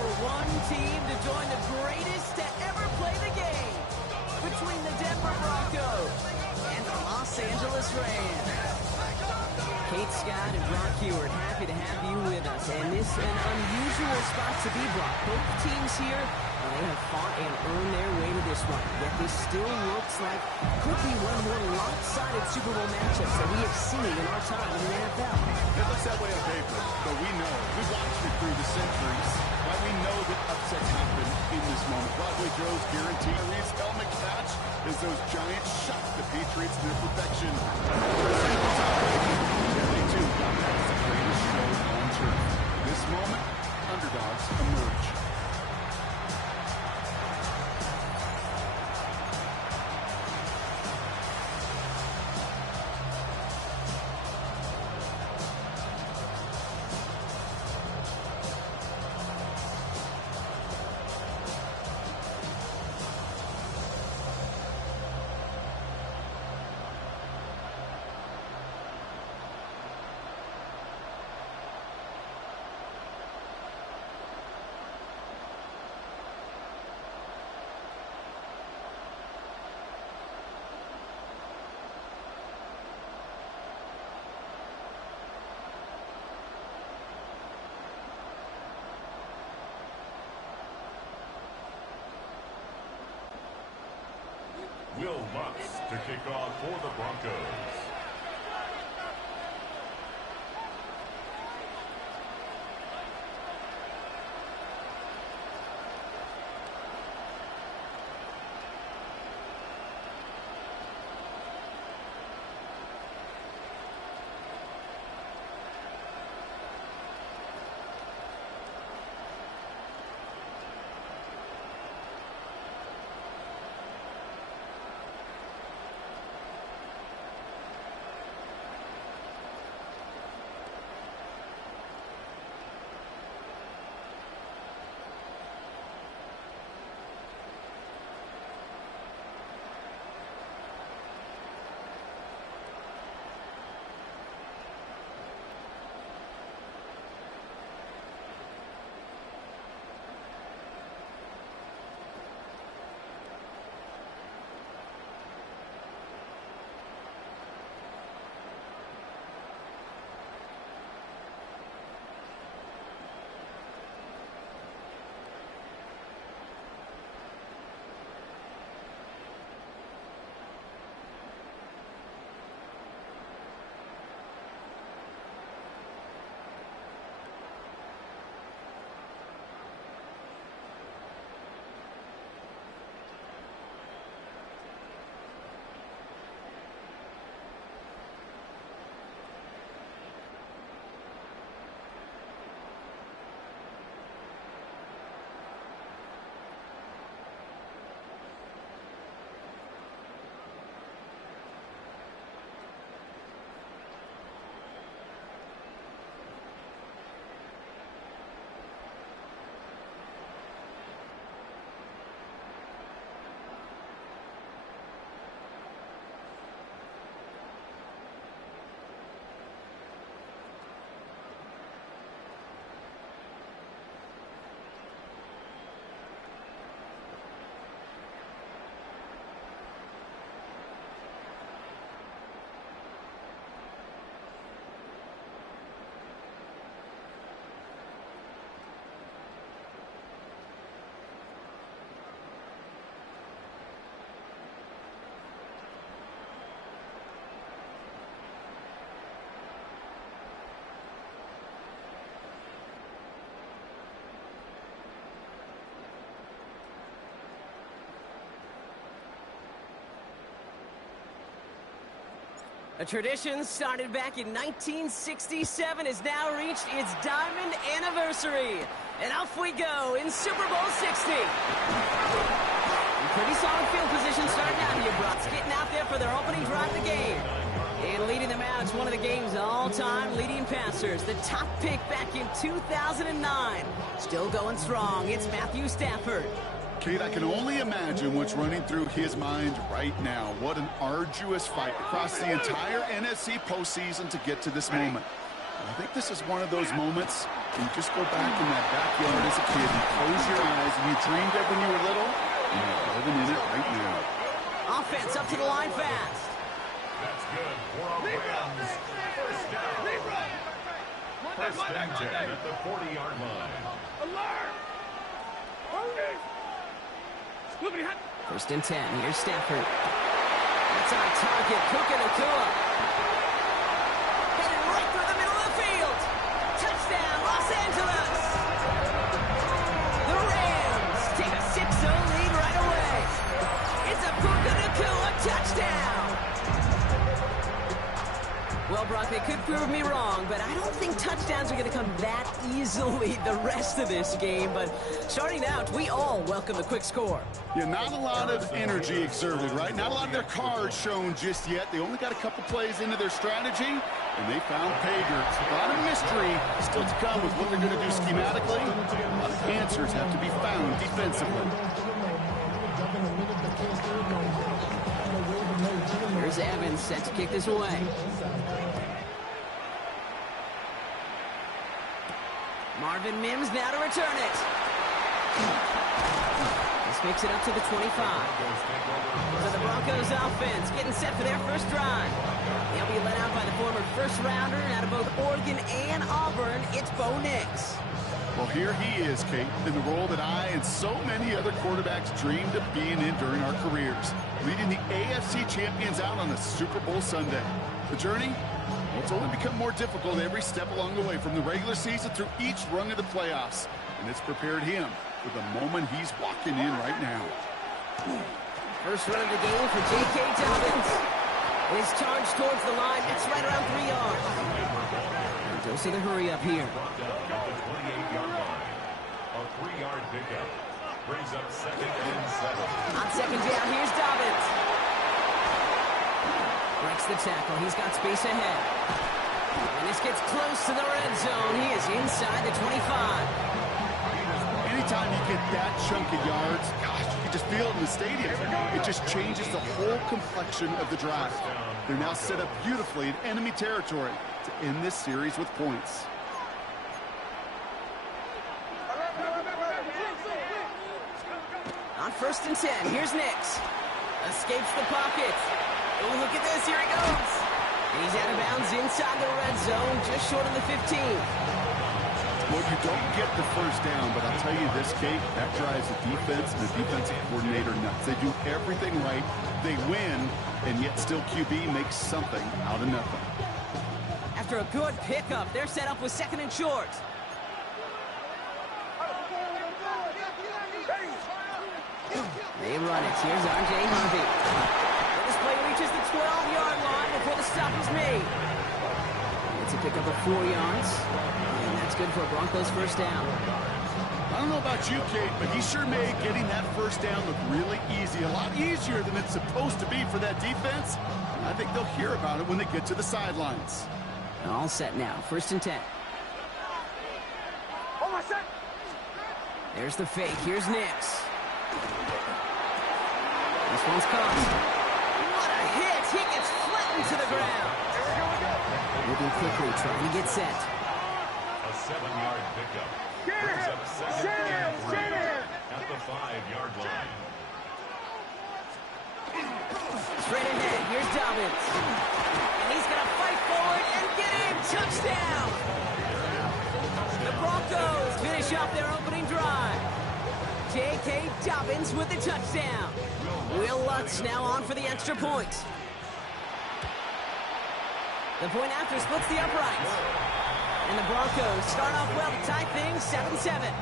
for one team to join the greatest to ever play the game. Between the Denver Broncos and the Los Angeles Rams. Kate Scott and Brock Heward, happy to have you with us. And this an unusual spot to be, Brock. Both teams here, they have fought and earned their way to this one. Yet this still looks like could be one of the more lopsided Super Bowl matchups that we have seen in our time in the NFL. It looks that way on paper, but we know, we've watched it through the centuries, but we know that upsets happen in this moment. Broadway Joe's guarantee Reed's helmet catch as those Giants shock the Patriots in their perfection. They too got that as the greatest show on turf. This moment, underdogs emerge. Will Lutz to kick off for the Broncos. A tradition started back in 1967 has now reached its diamond anniversary. And off we go in Super Bowl 60. Pretty solid field position starting out here, Brock's getting out there for their opening drive of the game. And leading them out is one of the game's all-time leading passers. The top pick back in 2009. Still going strong. It's Matthew Stafford. Kate, I can only imagine what's running through his mind right now. What an arduous fight across the entire NFC postseason to get to this moment. I think this is one of those moments when you just go back in that backyard as a kid and close your eyes and you dreamed of when you were little, and you're living in it right now. Offense up to the line fast. That's good for a Rams. First down. First and 10 at the 40-yard line. First and 10. Here's Stafford. That's on target. Puka Nacua. Headed right through the middle of the field. Touchdown, Los Angeles. The Rams take a 6-0 lead right away. It's a Puka Nacua touchdown. Well, Brock, they could prove me wrong, but I don't think touchdowns are going to come that easily the rest of this game. But starting out, we all welcome the quick score. Yeah, not a lot of energy exerted, right? Not a lot of their cards shown just yet. They only got a couple plays into their strategy, and they found pay dirt. A lot of mystery still to come with what they're going to do schematically. A lot of answers have to be found defensively. Here's Evans set to kick this away. Marvin Mims now to return it. This makes it up to the 25. So the Broncos offense getting set for their first drive. They'll be led out by the former first-rounder out of both Oregon and Auburn. It's Bo Nix. Well, here he is, Kate, in the role that I and so many other quarterbacks dreamed of being in during our careers, leading the AFC champions out on a Super Bowl Sunday. The journey? Well, it's only become more difficult every step along the way, from the regular season through each rung of the playoffs. And it's prepared him for the moment he's walking in right now. First run of the game for J.K. Dobbins. His charge towards the line. It's right around 3 yards. And don't see the hurry up here. A 3-yard pickup brings up 2nd and 7. On second down, here's Dobbins. Breaks the tackle. He's got space ahead. And this gets close to the red zone. He is inside the 25. Anytime you get that chunk of yards, gosh, you can just feel it in the stadium. It just changes the whole complexion of the drive. They're now set up beautifully in enemy territory to end this series with points. On 1st and 10, here's Nix. Escapes the pocket. Oh, look at this, here he goes. And he's out of bounds inside the red zone, just short of the 15. Well, you don't get the first down, but I'll tell you this, Kate, that drives the defense and the defensive coordinator nuts. They do everything right, they win, and yet still QB makes something out of nothing. After a good pickup, they're set up with 2nd and short. They run it. Here's R.J. Harvey. And this play reaches the 12-yard line before the stop is made. It's a pickup of 4 yards. And that's good for a Broncos first down. I don't know about you, Kate, but he sure made getting that first down look really easy. A lot easier than it's supposed to be for that defense. I think they'll hear about it when they get to the sidelines. All set now. 1st and 10. There's the fake. Here's Nix. This one's caught. What a hit! He gets flattened to the ground. Moving quickly, trying to get set. A 7-yard pickup brings up 2nd and 3 at the 5-yard line. Straight ahead, here's Dobbins. And he's going to fight forward and get in. Touchdown! The Broncos finish off their opening drive. J.K. Dobbins with the touchdown. Will Lutz now on for the extra point. The point after splits the uprights. And the Broncos start off well to tie things 7-7.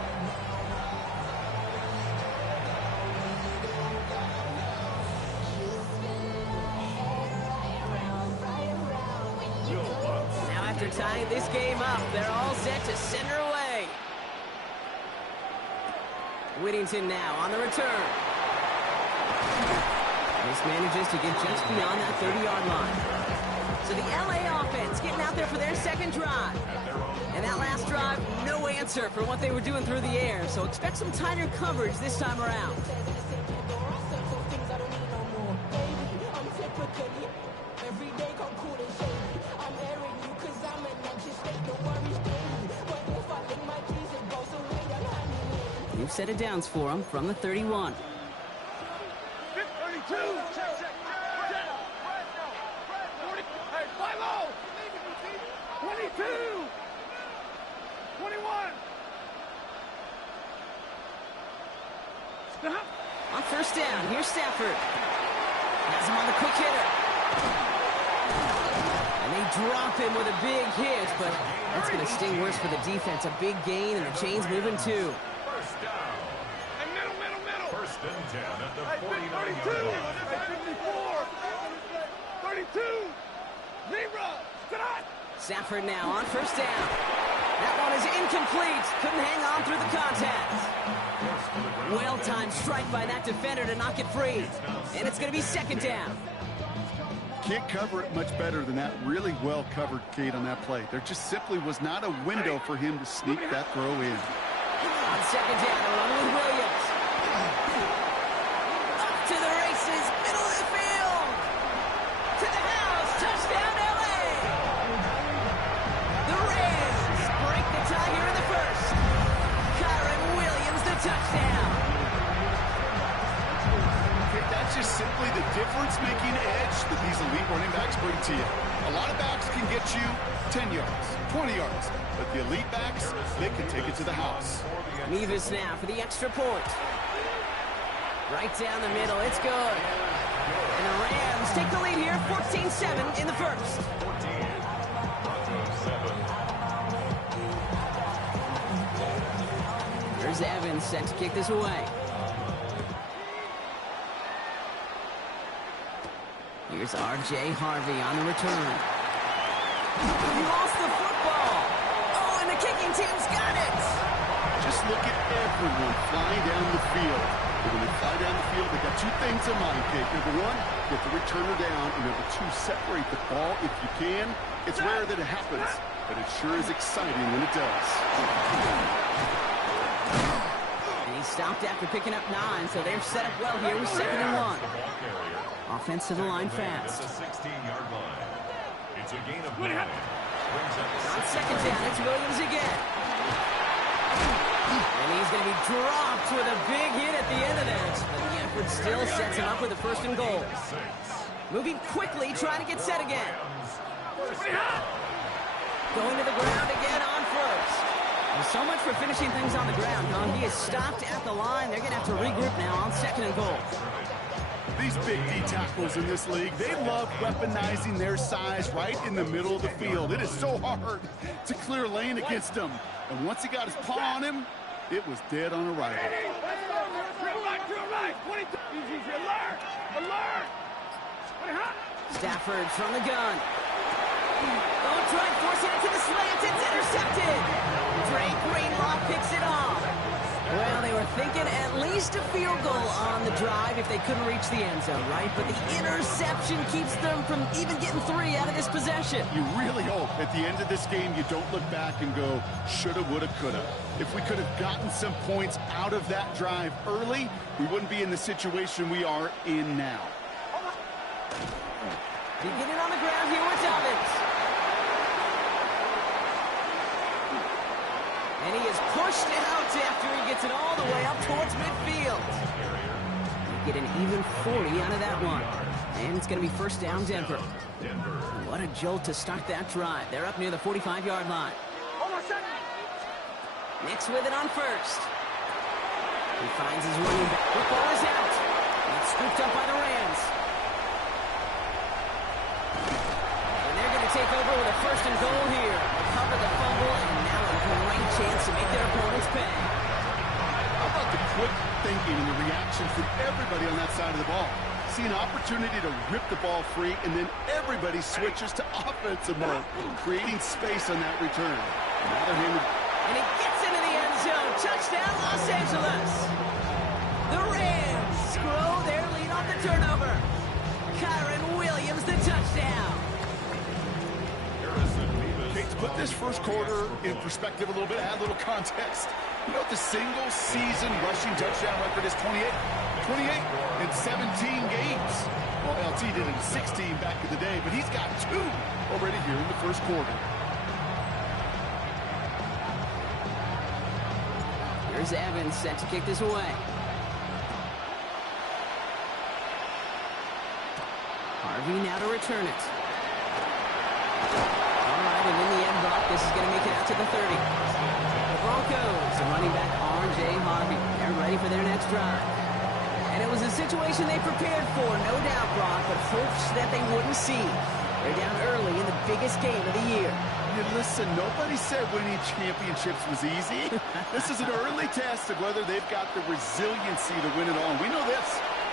Now after tying this game up, they're all set to send her away. Whittington now on the return. This manages to get just beyond that 30-yard line. So the LA offense getting out there for their second drive. And that last drive, no answer for what they were doing through the air. So expect some tighter coverage this time around. Every day come cool and shady. I'm airing you 'cause I'm an anxious state. New set of downs for him from the 31. 32. 22. 21. Stop. On first down, here's Stafford. Has him on the quick hitter. And they drop him with a big hit, but that's going to sting worse for the defense. A big gain, and the chain's moving too. First down. Hey, middle. First and 10 at the 49-yard 32. line. 54. 32. Zebra. Stop. Stafford now on first down. That one is incomplete. Couldn't hang on through the contact. Well-timed strike by that defender to knock it free. And it's going to be second down. Can't cover it much better than that. Really well covered, Kate, on that play. There just simply was not a window for him to sneak that throw in. On second down, along with Williams. Up to the races, middle of the field. To the house, touchdown LA. The Rams break the tie here in the first. Kyron Williams, the touchdown. Okay, that's just simply the difference-making edge that these elite running backs bring to you. A lot of backs can get you 10 yards, 20 yards, but the elite backs, they can take it to the house. Nevis now for the extra point. Right down the middle, it's good. And the Rams take the lead here, 14-7 in the first. 14. Broncos 7. Here's Evans set to kick this away. Here's R.J. Harvey on the return. He lost the football. Oh, and the kicking team's got it. Just look at everyone flying down the field. And when they fly down the field, they got two things in mind, Kate. Number one, get the returner down. And number two, separate the ball if you can. It's rare that it happens, but it sure is exciting when it does. And he stopped after picking up 9, so they're set up well here with 2nd and 1. Offense to the line fast. At the 16-yard line. It's a gain of 9. On second down, it's Williams again. And he's going to be dropped with a big hit at the end of that. But the effort still sets him up with a 1st and goal. Moving quickly, trying to get set again. Going to the ground again on first. Well, so much for finishing things on the ground, huh? He is stopped at the line. They're going to have to regroup now on 2nd and goal. These big D tackles in this league, they love weaponizing their size right in the middle of the field. It is so hard to clear lane against them. And once he got his paw on him, it was dead on arrival. Stafford from the gun. Oh, trying to force it into the slant. It's intercepted. Drake Greenlaw picks it off. Well, they were thinking at least a field goal on the drive if they couldn't reach the end zone, right? But the interception keeps them from even getting 3 out of this possession. You really hope at the end of this game you don't look back and go, shoulda, woulda, coulda. If we could have gotten some points out of that drive early, we wouldn't be in the situation we are in now. Beginning on the ground here with Dobbins. And he is pushed out after he gets it all the way up towards midfield. They get an even 40 out of that one. And it's going to be 1st down, Denver. What a jolt to start that drive. They're up near the 45-yard line. Nix with it on first. He finds his running back. Football is out. And it's scooped up by the Rams. And they're going to take over with a 1st and goal here. Recover the fumble, and now a great chance to make their opponents pay. How about the quick thinking and the reaction from everybody on that side of the ball? See an opportunity to rip the ball free, and then everybody switches to offensive mode, creating space on that return. Now they're handed. And he gets into the end zone. Touchdown, Los Angeles. The Rams grow their lead off the turnover. Kyron Williams, the touchdown. Okay, to put this first quarter in perspective a little bit, add a little context. You know what the single-season rushing touchdown record is? 28 in 17 games. Well, LT did it in 16 back in the day, but he's got 2 already here in the first quarter. Here's Here's Evans set to kick this away. Harvey now to return it. All right, and in the end, Brock, this is going to make it out to the 30. The Broncos, the running back R.J. Harvey. They're ready for their next drive. And it was a situation they prepared for, no doubt, Brock, but hopes that they wouldn't see. They're down early in the biggest game of the year. Listen, nobody said winning championships was easy. This is an early test of whether they've got the resiliency to win it all. And we know this.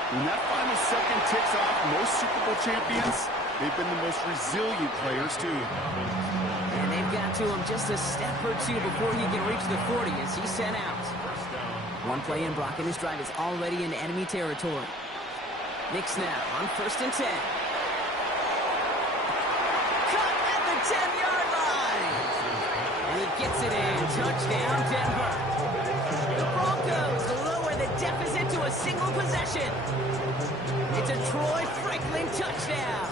When that final second ticks off, most Super Bowl champions, they've been the most resilient players, too. And they've got to him just a step or two before he can reach the 40 as he's sent out. One play in, Brock, and his drive is already in enemy territory. Knicks now on 1st and 10. Cut at the 10-yard line. And he gets it in. Touchdown, Denver. The Broncos lower the deficit to a single possession. It's a Troy Franklin touchdown.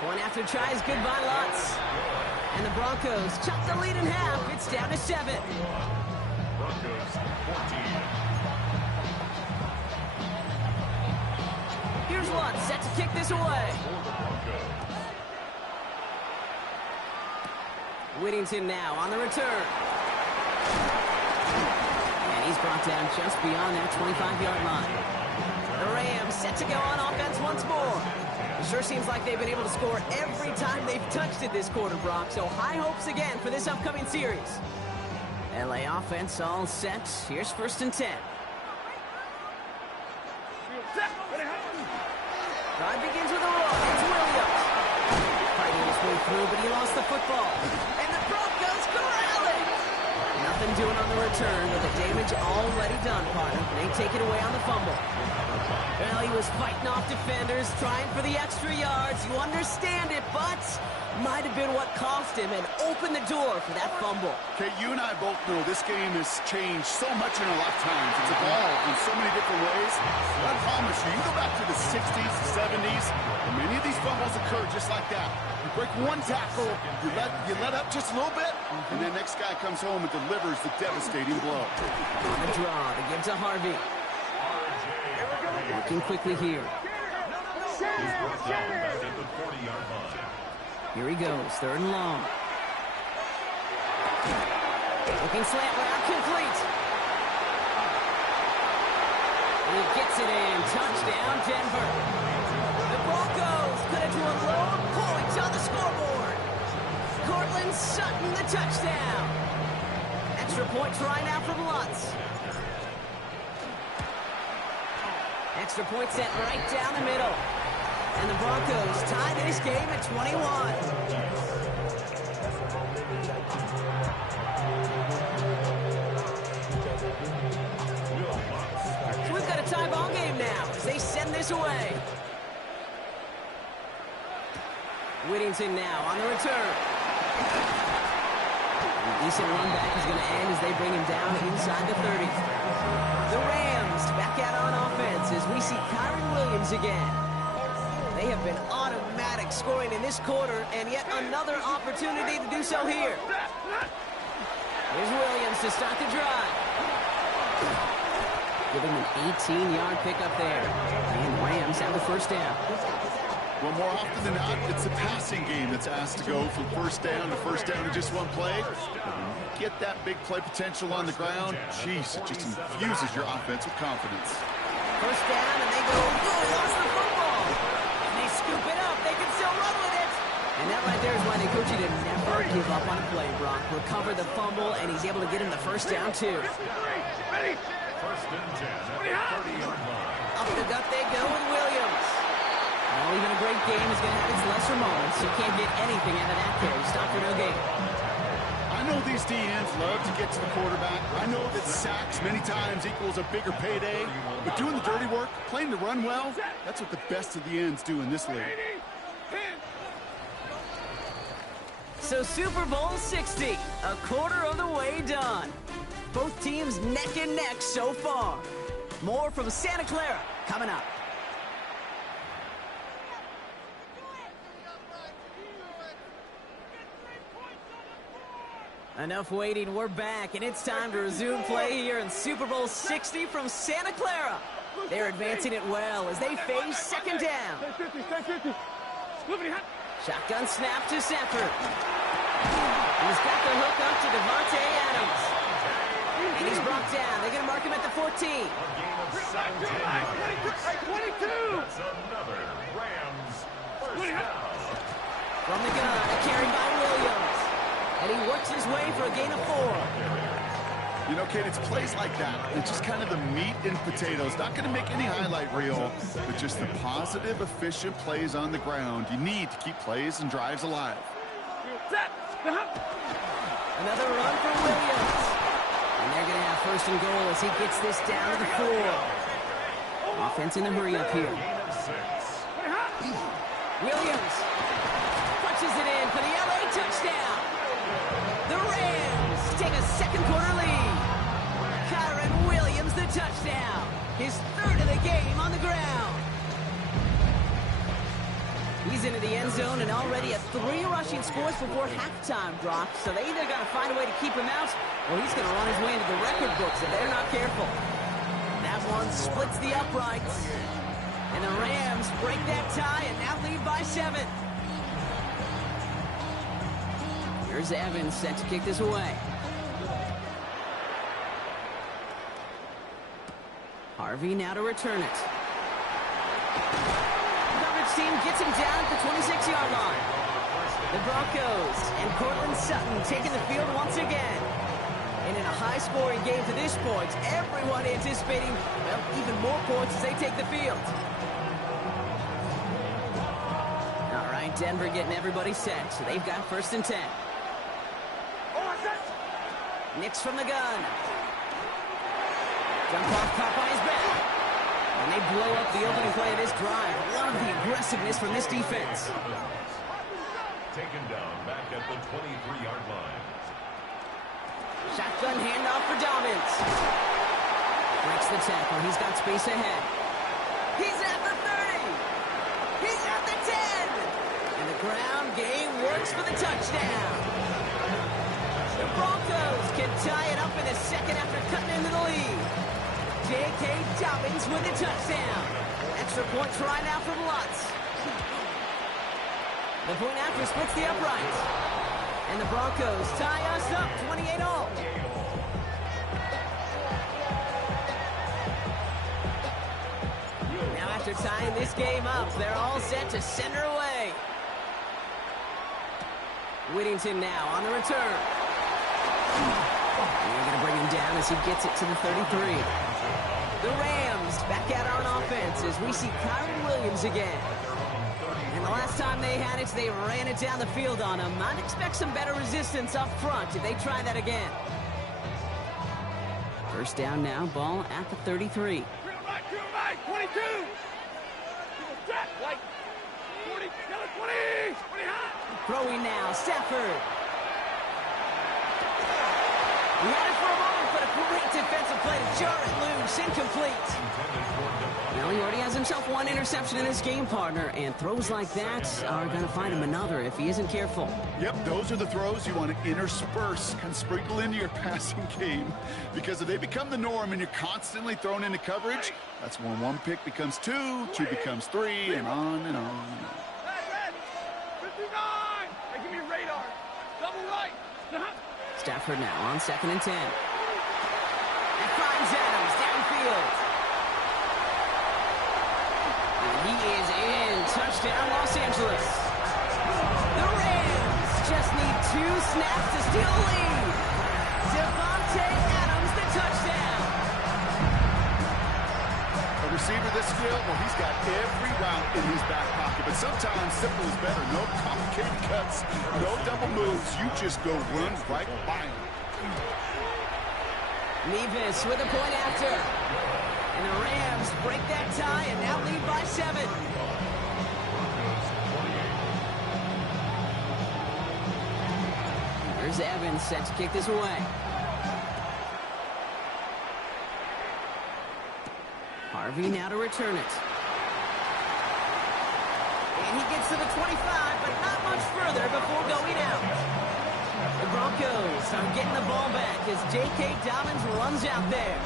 Point after try is good by lots. And the Broncos chop the lead in half. It's down to 7. Broncos 14. Here's Lutz set to kick this away. Whittington now on the return. And he's brought down just beyond that 25-yard line. The Rams set to go on offense once more. It sure seems like they've been able to score every time they've touched it this quarter, Brock. So high hopes again for this upcoming series. LA offense all set. Here's 1st and 10. Drive begins with a run. It's Williams. Fighting his way through, but he lost the football. And the Broncos corral it. Nothing doing on the return, but the damage already done, partner. They take it away on the fumble. Well, he was fighting off defenders, trying for the extra yards. You understand it, but might have been what cost him and opened the door for that fumble. Okay, you and I both know this game has changed so much in our lifetimes. It's evolved in so many different ways. But I promise you, you go back to the 60s, the 70s, and many of these fumbles occur just like that. You break one tackle, you let up just a little bit, and the next guy comes home and delivers the devastating blow. On the draw to give to Harvey. Working quickly here. Here he goes, 3rd and long. Looking slant route, complete. He gets it in, touchdown Denver. The Broncos cut it to a lone point on the scoreboard. Cortland Sutton the touchdown. Extra point try now from Lutz. Extra point set right down the middle. And the Broncos tie this game at 21. So we've got a tie ball game now as they send this away. Whittington now on the return. A decent run back is going to end as they bring him down inside the 30. The Rams back out on offense as we see Kyron Williams again. They have been automatic scoring in this quarter, and yet another opportunity to do so here. Here's Williams to start the drive. Giving an 18-yard pickup there. And the Rams have the 1st down. Well, more often than not, it's the passing game that's asked to go from 1st down to 1st down in just one play. Get that big play potential on the ground, jeez, it just infuses your offense with confidence. 1st down, and they go, oh, lost the football. And they scoop it up. They can still run with it. And that right there is why they coach you to never give up on a play, Brock. Recover the fumble, and he's able to get him the 1st down, too. Ready? 1st and 10 at the 30-yard line. Up the gut they go with Williams. Well, even a great game is going to have its lesser moments. You can't get anything out of that carry. Stop for no gain. I know these DNs love to get to the quarterback. I know that sacks many times equals a bigger payday. But doing the dirty work, playing the run well, that's what the best of the ends do in this league. So Super Bowl 60, a quarter of the way done. Both teams neck and neck so far. More from Santa Clara coming up. Enough waiting, we're back, and it's time to resume play here in Super Bowl 60 from Santa Clara. They're advancing it well as they face second down. Shotgun snap to Stafford. He's got the hook up to Devontae Adams. And he's brought down. They're going to mark him at the 14. A gain of 17 yards. That's another Rams first down. From the gun, a carry by Williams. And he works his way for a gain of 4. You know, Kate, it's plays like that. It's just kind of the meat and potatoes. Not going to make any highlight reel, but just the positive, efficient plays on the ground. You need to keep plays and drives alive. Another run for Williams. And they're going to have first and goal as he gets this down to the 4. Offense in the hurry up here. Williams punches it in for the LA touchdown. The Rams take a second quarter lead. Kyron Williams the touchdown. His third of the game on the ground. He's into the end zone and already at 3 rushing scores before halftime drops. So they either got to find a way to keep him out or he's going to run his way into the record books if they're not careful. That one splits the uprights. And the Rams break that tie and now lead by 7. Here's Evans set to kick this away. Harvey now to return it. Coverage team gets him down at the 26-yard line. The Broncos and Cortland Sutton taking the field once again. And in a high-scoring game to this point, everyone anticipating, well, even more points as they take the field. All right, Denver getting everybody set. So they've got first and 10. Nix from the gun. Jump off caught by his back. And they blow up the opening play of this drive. Love the aggressiveness from this defense. Taken down back at the 23-yard line. Shotgun handoff for Dobbins. Breaks the tackle. He's got space ahead. He's at the 30. He's at the 10. And the ground game works for the touchdown. The Broncos can tie it up in the second after cutting into the lead. J.K. Dobbins with the touchdown. Extra point try now from Lutz. The point after splits the uprights. And the Broncos tie us up 28-all. Now after tying this game up, they're all set to send her away. Whittington now on the return. And they're going to bring him down as he gets it to the 33. The Rams back out on offense as we see Kyron Williams again. And the last time they had it, they ran it down the field on him. I'd expect some better resistance up front if they try that again. First down now, ball at the 33. 22. Like 40, 20 high. Throwing now, Stafford. He had it for a moment, but a great defensive play to jar it loose, incomplete. Well, he already has himself one interception in his game, partner, and throws like that are going to find him another if he isn't careful. Yep, those are the throws you want to intersperse and sprinkle into your passing game, because if they become the norm and you're constantly thrown into coverage, that's when 1 pick becomes 2, 2 becomes 3, and on and on and on. 59. Hey, give me a radar. Double right. Stafford now on 2nd and 10. And finds Adams downfield. And he is in. Touchdown, Los Angeles. The Rams just need 2 snaps to steal a lead. Devontae Adams, the touchdown. A receiver this skilled, well, he's got every route in his back pocket, but sometimes simple is better. No complicated cuts, no double moves. You just go run right by him. Nevis with a point after. And the Rams break that tie and now lead by 7. There's Evans set to kick this away. Harvey now to return it. And he gets to the 25, but not much further before going out. The Broncos start getting the ball back as J.K. Dobbins runs out there.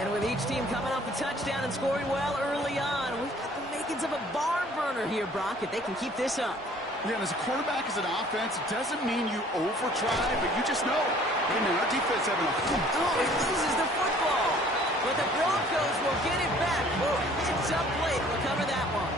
And with each team coming off a touchdown and scoring well early on, we've got the makings of a barn burner here, Brock, if they can keep this up. Yeah, and as a quarterback, as an offense, it doesn't mean you over-try, but you just know. Hey, man, our defense having a... Oh, he loses the football. But the Broncos will get it back. It's up late. Recover that one.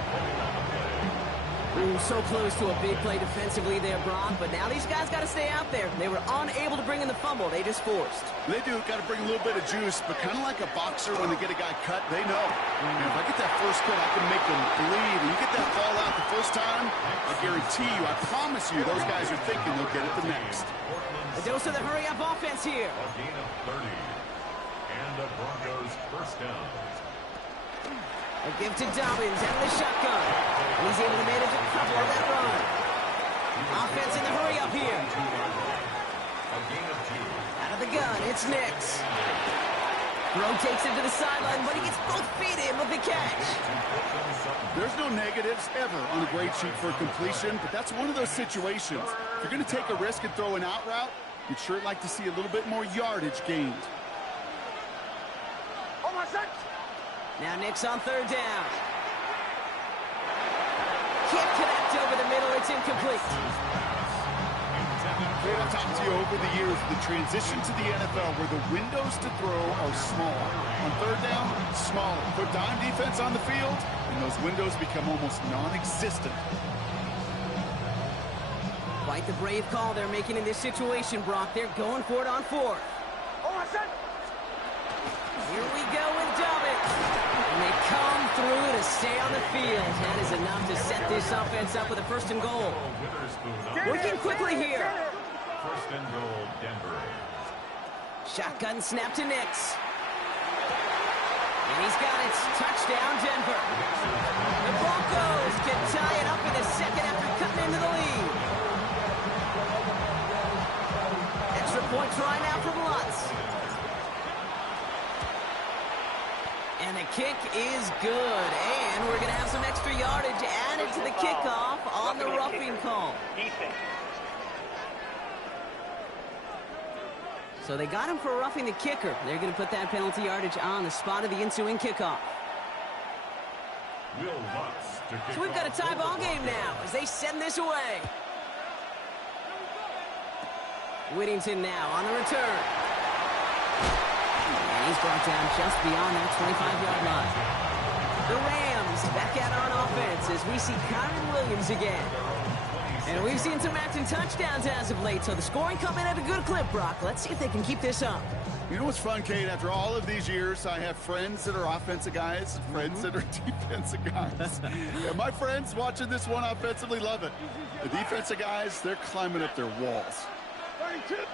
Ooh, so close to a big play defensively there, Brock, but now these guys got to stay out there. They were unable to bring in the fumble. They just forced. They do. Got to bring a little bit of juice, but kind of like a boxer when they get a guy cut, they know. And if I get that first cut, I can make them bleed. And you get that ball out the first time, I guarantee you, I promise you, those guys are thinking they'll get it the next. A dose of the hurry-up offense here. A gain of 30. And the Broncos first down. A give to Dobbins out of the shotgun. He's able to manage a couple of that run. Offense in the hurry-up here. A gain of 2. Out of the gun, it's Nix. Rowe takes him to the sideline, but he gets both feet in with the catch. There's no negatives ever on a grade sheet for a completion, but that's one of those situations. If you're going to take a risk and throw an out route, you'd sure like to see a little bit more yardage gained. Now Nix on third down. Can't connect over the middle. It's incomplete. I've talked to you over the years, the transition to the NFL where the windows to throw are small. On third down, smaller. Put dime defense on the field, and those windows become almost non-existent. Quite the brave call they're making in this situation, Brock. They're going for it on fourth. Here we go with Dobbins. And they come through to stay on the field. That is enough to set this offense up with a first and goal. Working quickly here. First and goal, Denver. Shotgun snap to Nix. And he's got it. Touchdown, Denver. The Broncos can tie it up in the second after cutting into the lead. Extra point try now from Lutz. And the kick is good. And we're going to have some extra yardage added to the kickoff on the roughing call. So they got him for roughing the kicker. They're going to put that penalty yardage on the spot of the ensuing kickoff. So we've got a tie ball game now as they send this away. Whittington now on the return. And he's brought down just beyond that 25-yard line. The Rams back out on offense as we see Kyron Williams again. And we've seen some acting touchdowns as of late, so the scoring coming at a good clip, Brock. Let's see if they can keep this up. You know what's fun, Kate? After all of these years, I have friends that are offensive guys, friends that are defensive guys. And my friends watching this one offensively love it. The defensive guys, they're climbing up their walls. 32, 54,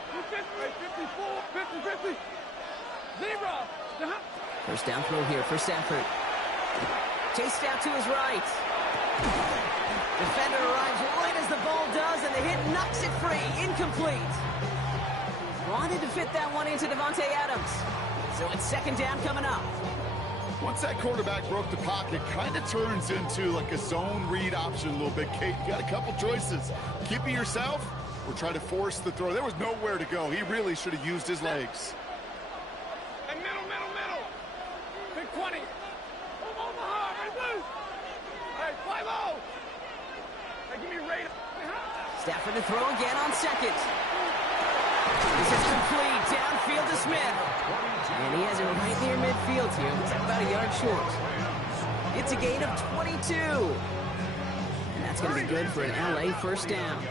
50, 0. First down throw here for Stafford. Chased out to his right. Defender arrives right as the ball does, and the hit knocks it free. Incomplete. Wanted to fit that one into Devontae Adams. So it's second down coming up. Once that quarterback broke the pocket, kind of turns into like a zone read option a little bit, Kate. You got a couple choices. Keep it yourself or try to force the throw. There was nowhere to go. He really should have used his legs. Hey, middle. Big 20. Omaha, right blue. Hey, fly low. Hey, give me a radar. Stafford to throw again on second. This is complete. Downfield to Smith. And he has it right near midfield here. It's about a yard short. It's a gain of 22. And that's going to be good for an LA first down.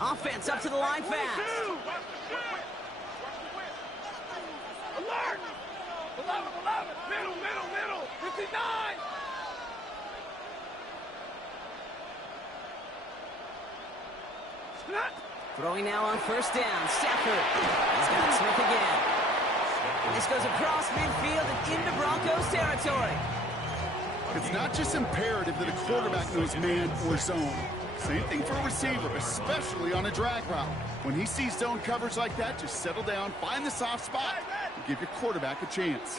Offense up to the line fast. Alert! 11, middle, 59! Throwing now on first down. Stafford. He's got Smith again. And this goes across midfield and into Broncos territory. It's not just imperative that a quarterback knows man or zone. Same thing for a receiver, especially on a drag route. When he sees zone coverage like that, just settle down, find the soft spot, and give your quarterback a chance.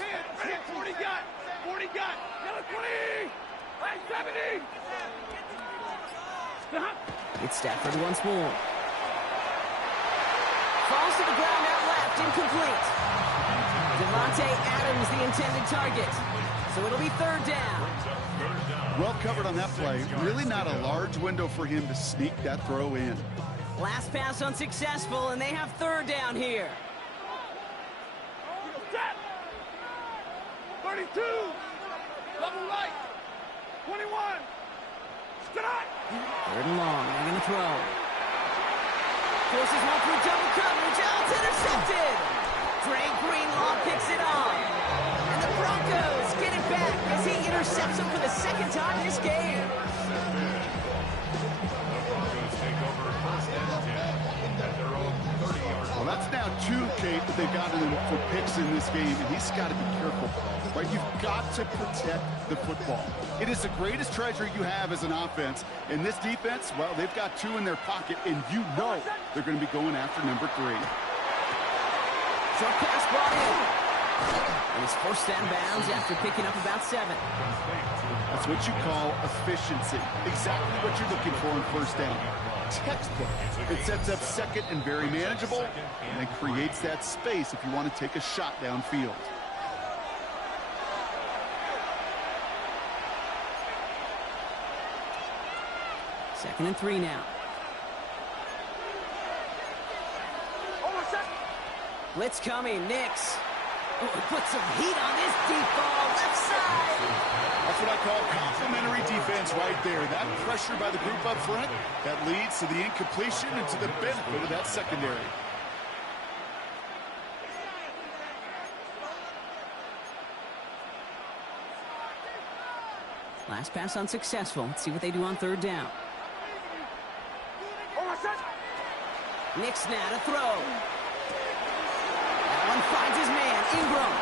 40 got, yellow 20, hey, 70. It's Stafford once more. falls to the ground out left, incomplete. Devontae Adams, the intended target. So it'll be third down. Well covered on that play. Really not a large window for him to sneak that throw in. Last pass unsuccessful, and they have third down here. 32. Level right. 21. Strike. Third and long. They're going to throw. Forces one through double coverage. Oh, it's intercepted. Dre Greenlaw picks it off. And the Broncos get it back as he intercepts him for the second time this game. Well, that's now 2, Kate, that they've gotten him for picks in this game, and he's got to be careful. Right? You've got to protect the football. It is the greatest treasure you have as an offense. In this defense, well, they've got 2 in their pocket, and you know they're going to be going after number 3. Short pass brought in. And he's forced down bounds after picking up about 7. That's what you call efficiency. Exactly what you're looking for in first down. Textbook. It sets up second and very manageable, and it creates that space if you want to take a shot downfield. Second and 3 now. Blitz coming. Nix. Oh, put some heat on this deep ball. Left side. That's what I call complementary defense right there. That pressure by the group up front, that leads to the incompletion and to the benefit of that secondary. Last pass unsuccessful. Let's see what they do on third down. Nix now to throw. That one finds his man, Ingram.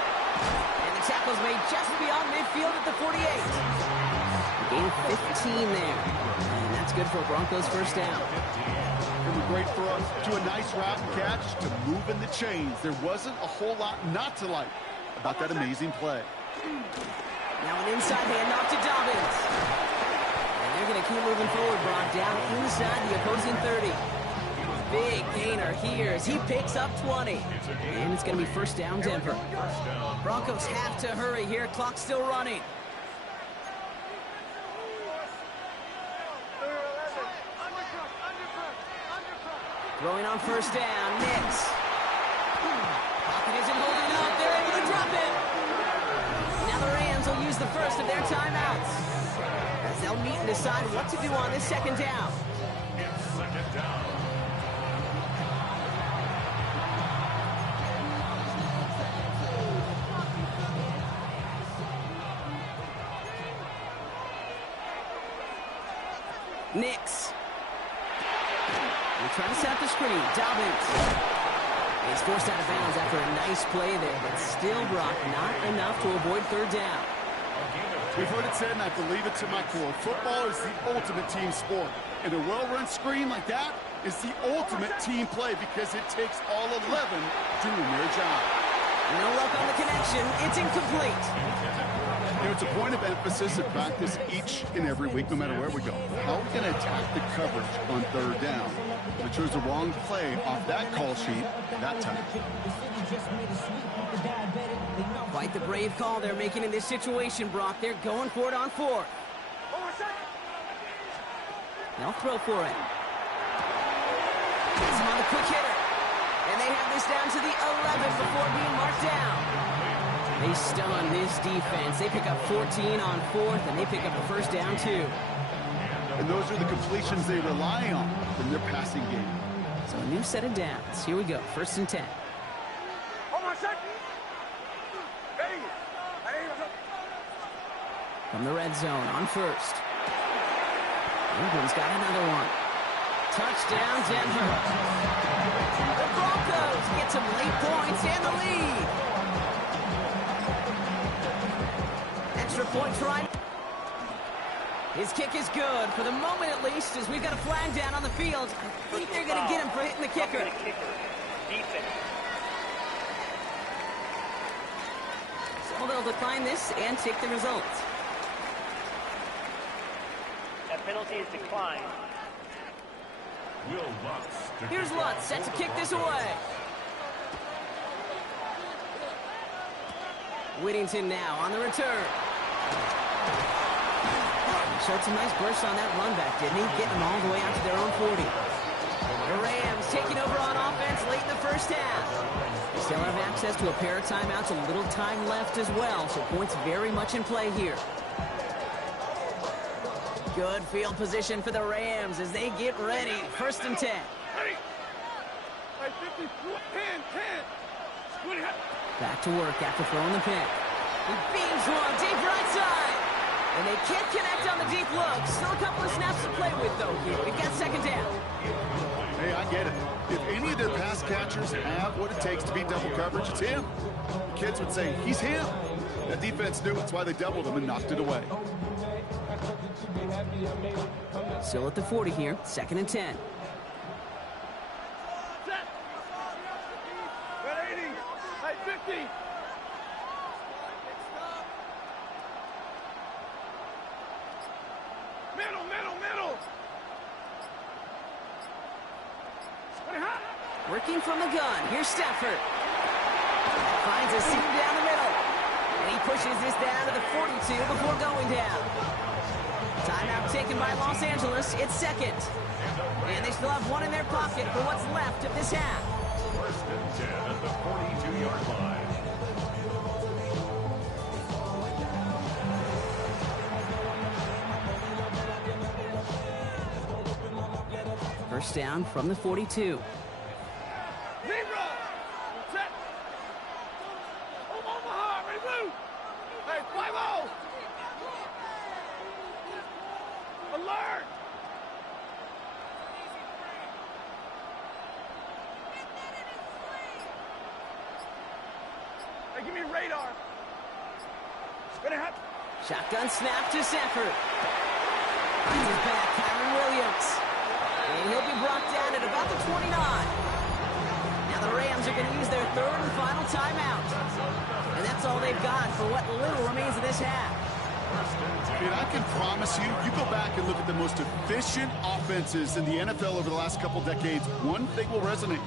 And the tackle's made just beyond midfield at the 48. Gain of 15 there. And that's good for a Broncos first down. From a great throw to a nice route and catch to moving the chains. There wasn't a whole lot not to like about that amazing play. Now an inside handoff to Dobbins. And they're going to keep moving forward, Brock, down inside the opposing 30. Big gainer here as he picks up 20. And it's going to be first down, Denver. Broncos have to hurry here. Clock's still running. Throwing on first down, Nix. Pocket isn't holding up. They're able to drop it. Now the Rams will use the first of their timeouts as they'll meet and decide what to do on this second down. Second down. Nix. They're trying to set up the screen. Dobbins. He's forced out of bounds after a nice play there, but still, Brock, not enough to avoid third down. We've heard it said, and I believe it to my core. Football is the ultimate team sport. And a well-run screen like that is the ultimate team play because it takes all 11 doing their job. No luck on the connection. It's incomplete. You know, it's a point of emphasis in practice each and every week, no matter where we go. How are we going to attack the coverage on third down? We chose the wrong play off that call sheet that time. Quite the brave call they're making in this situation, Brock. They're going for it on fourth. They'll throw for it. Gets him on the quick hitter. And they have this down to the 11 before being marked down. They stun this defense. They pick up 14 on fourth, and they pick up the first down, too. And those are the completions they rely on from their passing game. So a new set of downs. Here we go. First and 10. From the red zone on first. Ingram's got another one. Touchdown, Denver. The Broncos get some late points and the lead. Extra point try. His kick is good, for the moment at least, as we've got a flag down on the field. I think they're going to get him for hitting the kicker. So they'll decline this and take the result. That penalty is declined. Will Lutz. Here's Lutz, set to kick this away. Whittington now on the return. Showed some nice bursts on that run back, didn't he? Getting them all the way out to their own 40. The Rams taking over on offense late in the first half. They still have access to a pair of timeouts, a little time left as well, so points very much in play here. Good field position for the Rams as they get ready. 1st and 10. Hey, 50, 10, 10. Back to work after throwing the pick. He beams one deep right side. And they can't connect on the deep look. Still a couple of snaps to play with, though, here. We've got 2nd down. Hey, I get it. If any of their pass catchers have what it takes to beat double coverage, it's him. The kids would say, he's him. That defense knew it's why they doubled him and knocked it away. Still at the 40 here. 2nd and 10. Set. Red 80. Hey, 50. Middle. Working from the gun. Here's Stafford. Finds a seam down the middle. And he pushes this down to the 42 before going down. Timeout taken by Los Angeles. It's 2nd. And they still have one in their pocket for what's left of this half. 1st and 10 at the 42-yard line. First down from the 42. Zebra. Set. Omaha. Ready, blue. Hey, 5-0. Alert. Hey, give me radar. Ready, hot. Shotgun snap to Stafford. Finds his back, Kyron Williams. And he'll be brought down at about the 29. Now the Rams are going to use their 3rd and final timeout. And that's all they've got for what little remains of this half. And I can promise you, you go back and look at the most efficient offenses in the NFL over the last couple decades, one thing will resonate.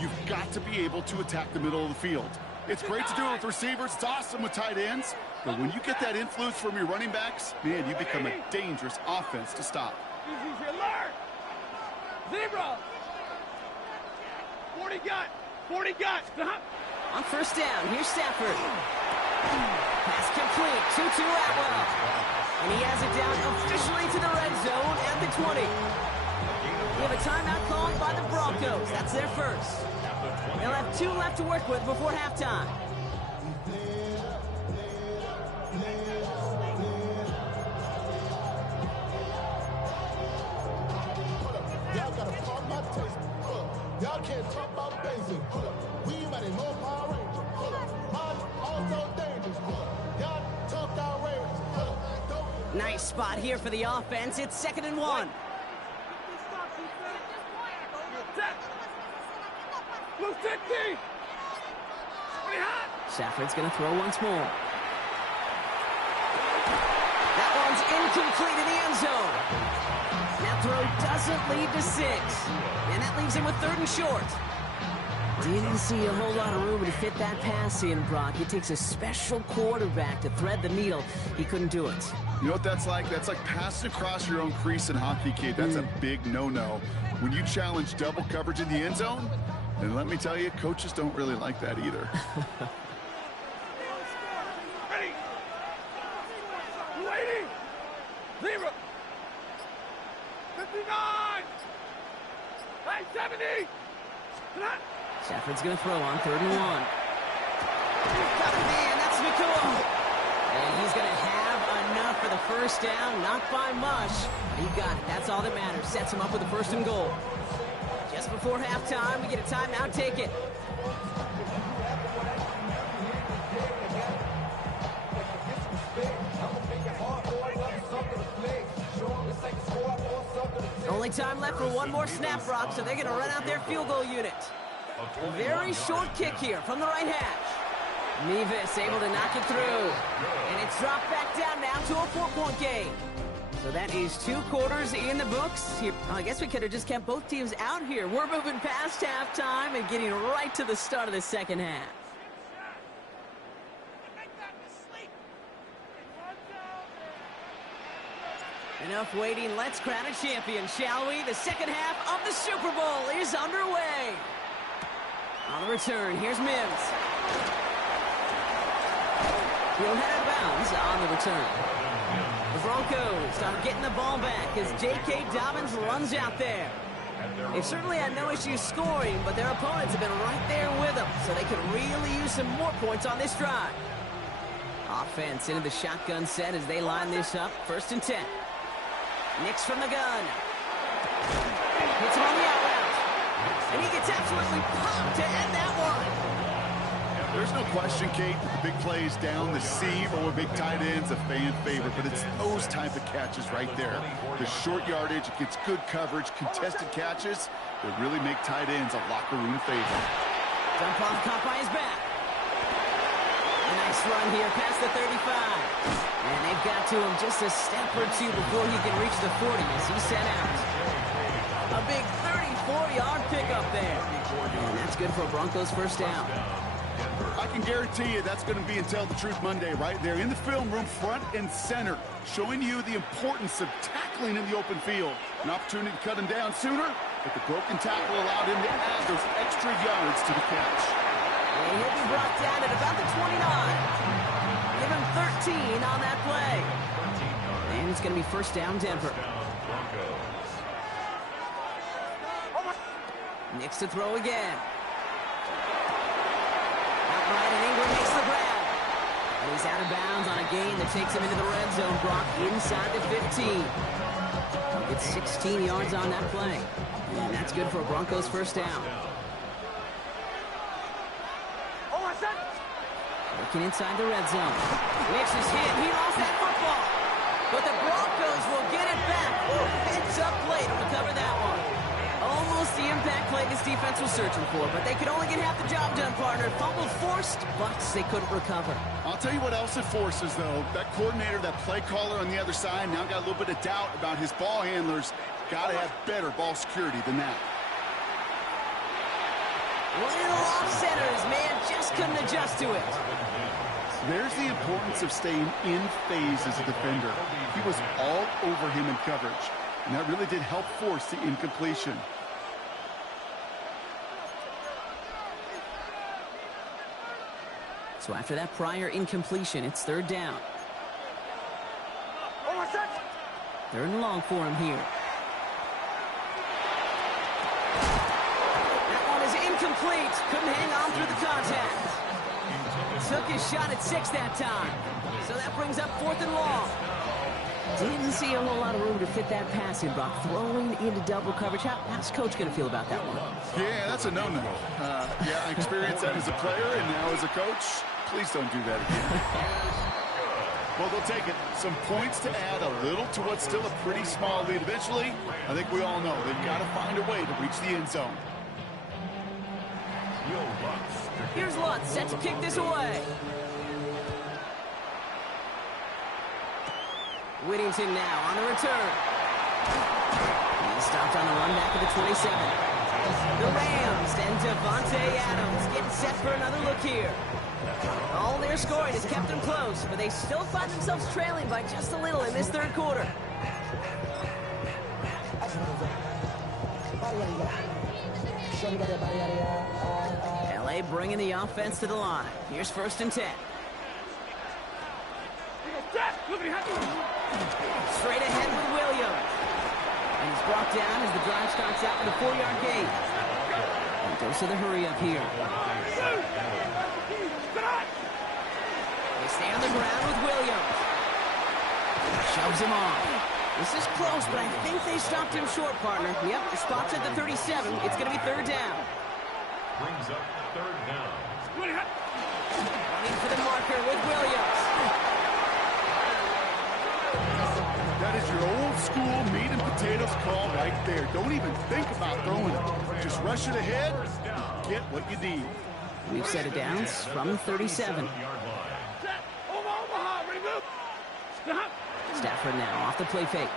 You've got to be able to attack the middle of the field. It's great to do it with receivers. It's awesome with tight ends. But when you get that influence from your running backs, man, you become a dangerous offense to stop. Easy, alert. Zebra. 40 got. On 1st down, here's Stafford. Pass complete, 2-2 Atwell. And he has it down officially to the red zone at the 20. We have a timeout called by the Broncos. That's their first. They'll have 2 left to work with before halftime. Y'all gotta pump my taste. Y'all can't talk about basic. We mighty more Power Rangers. Mine also dangerous. Y'all talk outrageous. Nice spot here for the offense. It's 2nd and 1. Blue 60. Pretty hot. Stafford's going to throw once more. That one's incomplete in the end zone. That throw doesn't lead to 6. And that leaves him with 3rd and short. Didn't see a whole lot of room to fit that pass in, Brock. It takes a special quarterback to thread the needle. He couldn't do it. You know what that's like? That's like passing across your own crease in hockey, kid. That's a big no-no. When you challenge double coverage in the end zone, and let me tell you, coaches don't really like that either. Ready. Waiting. Zebra. 59. Hey, 70. Stafford's going to throw on 3rd and 1. He's got a man. That's McCool. And he's going to have enough for the first down. Not by much. He got it. That's all that matters. Sets him up with a 1st and goal. Just before halftime, we get a timeout. Take it. Only time left for one more snap, Brock, so they're going to run out their field goal unit. A very short kick here from the right hash. Nevis able to knock it through. And it's dropped back down now to a 4-point game. So that is 2 quarters in the books. Here, I guess we could have just kept both teams out here. We're moving past halftime and getting right to the start of the second half. Enough waiting. Let's crown a champion, shall we? The second half of the Super Bowl is underway. On the return, here's Mims. He'll head out of bounds on the return. The Broncos are getting the ball back as J.K. Dobbins runs out there. They've certainly had no issues scoring, but their opponents have been right there with them, so they could really use some more points on this drive. Offense into the shotgun set as they line this up. 1st and 10. Nix from the gun. Hits him on the out route. And he gets absolutely popped to end that one. There's no question, Kate, that the big plays down the seam or with big tight ends a fan favorite, but it's those type of catches right there. The short yardage, it gets good coverage, contested catches that really make tight ends a locker room favorite. Dump off caught by his back. A nice run here past the 35. And they've got to him just a step or two before he can reach the 40 as he's sent out. A big 34-yard pickup there. And that's good for a Broncos 1st down. I can guarantee you that's going to be Tell the Truth Monday right there in the film room, front and center, showing you the importance of tackling in the open field. An opportunity to cut him down sooner, but the broken tackle allowed him to add those extra yards to the catch. And he'll be brought down at about the 29. Give him 13 on that play. And it's going to be 1st down, Denver. Nix to throw again. Outright, and Ingram makes the grab. And he's out of bounds on a gain that takes him into the red zone. Brock inside the 15. He'll get 16 yards on that play. And that's good for a Broncos 1st down. Working inside the red zone. Nix is hit. He lost that football. But the Broncos will get it back. Heads up play to recover that one. Almost the impact play this defense was searching for, but they could only get half the job done, partner. Fumble forced, but they couldn't recover. I'll tell you what else it forces, though. That coordinator, that play caller on the other side, now got a little bit of doubt about his ball handlers. Got to have better ball security than that. Little off centers, man, just couldn't adjust to it. There's the importance of staying in phase as a defender. He was all over him in coverage, and that really did help force the incompletion. So after that prior incompletion, it's 3rd down. 3rd and long for him here. That one is incomplete. Couldn't hang on through the contact. Took his shot at 6 that time. So that brings up 4th and long. Didn't see a whole lot of room to fit that pass in, Brock. Throwing into double coverage. How's Coach going to feel about that one? Yeah, that's a no-no. Yeah, I experienced that as a player and now as a coach. Please don't do that again. Well, they'll take it. Some points to add a little to what's still a pretty small lead. Eventually, I think we all know they've got to find a way to reach the end zone. Here's Lutz, set to kick this away. Whittington now on the return. He stopped on the run back of the 27. The Rams and Devontae Adams getting set for another look here. All their scoring has kept them close, but they still find themselves trailing by just a little in this 3rd quarter. LA bringing the offense to the line. Here's 1st and 10. Straight ahead with Williams. And he's brought down as the drive starts out with a 4-yard gain. And dose of the hurry up here. They stay on the ground with Williams. Shoves him off. This is close, but I think they stopped him short, partner. Yep, the spot's at the 37. It's going to be 3rd down. Brings up 3rd down. Running for the marker with Williams. That is your old school meat and potatoes call right there. Don't even think about throwing it. Just rush it ahead and get what you need. We've set it down from the 37. Stafford now off the play fake.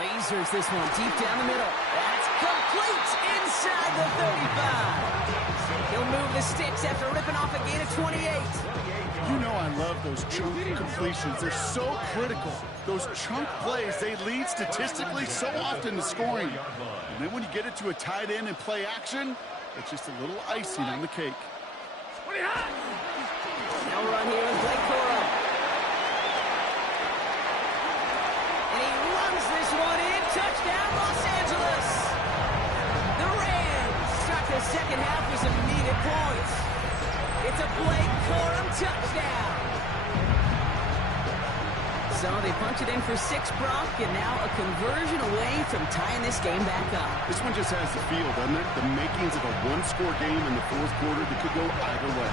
Lasers this one deep down the middle. That's complete inside the 35. He'll move the sticks after ripping off a gain of 28. You know I love those chunk completions. They're so critical. Those chunk plays, they lead statistically so often to scoring. And then when you get it to a tight end and play action, it's just a little icing on the cake. No run here with Blake Corum. And he runs this one in. Touchdown, Los Angeles. The Rams start the second half with some needed points. It's a Blake Corum touchdown. So they punch it in for 6, Brock, and now a conversion away from tying this game back up. This one just has the feel, doesn't it? The makings of a one-score game in the fourth quarter that could go either way.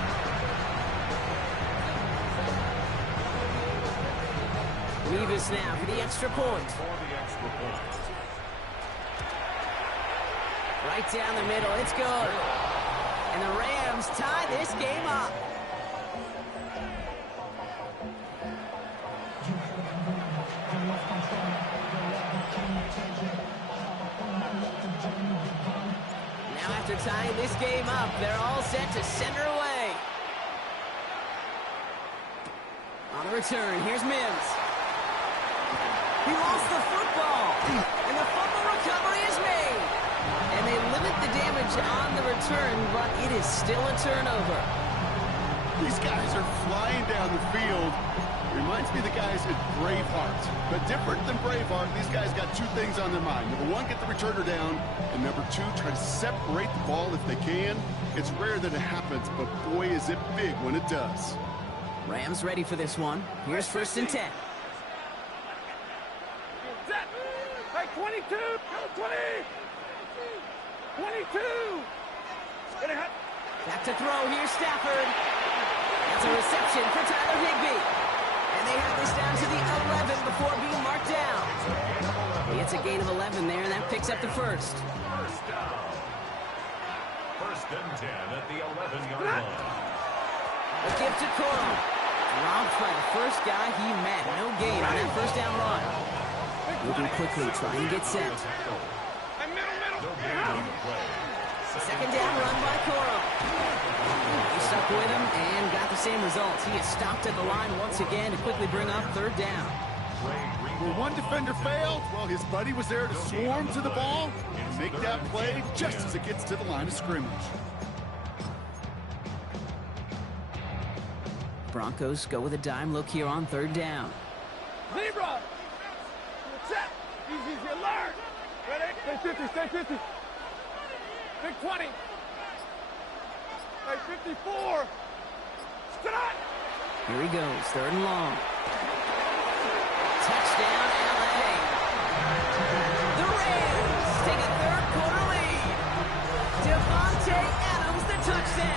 Revis now for the extra point. Right down the middle, it's good. And the Rams tie this game up. Now after tying this game up, they're all set to center away. On the return, here's Mims. He lost the football, and the fumble recovery is made. And they limit the damage on the return, but it is still a turnover. These guys are flying down the field. Reminds me of the guys at Braveheart. But different than Braveheart, these guys got 2 things on their mind. Number 1, get the returner down. And number 2, try to separate the ball if they can. It's rare that it happens, but boy, is it big when it does. Rams ready for this one. Here's 1st and 10. Hey, 22! Go 20! 22! Back to throw. Here's Stafford. That's a reception for Tyler Higbee. And they have this down to the 11 before being marked down. It's a gain of 11 there, and that picks up the first. First down. 1st and 10 at the 11-yard line. A give to Corum. Robbed by the first guy he met. No gain on that first down run. Moving quickly, trying to get set. Second down run by Corum. He stuck with him and got the same results. He is stopped at the line once again to quickly bring up 3rd down. Where one defender failed, well, his buddy was there to swarm to the ball and make that play just as it gets to the line of scrimmage. Broncos go with a dime look here on 3rd down. Zebra! Set! Easy, alert! Ready? Stay 50, stay 50. Big 20. Hey, 54. Stop! Here he goes, 3rd and long. Touchdown,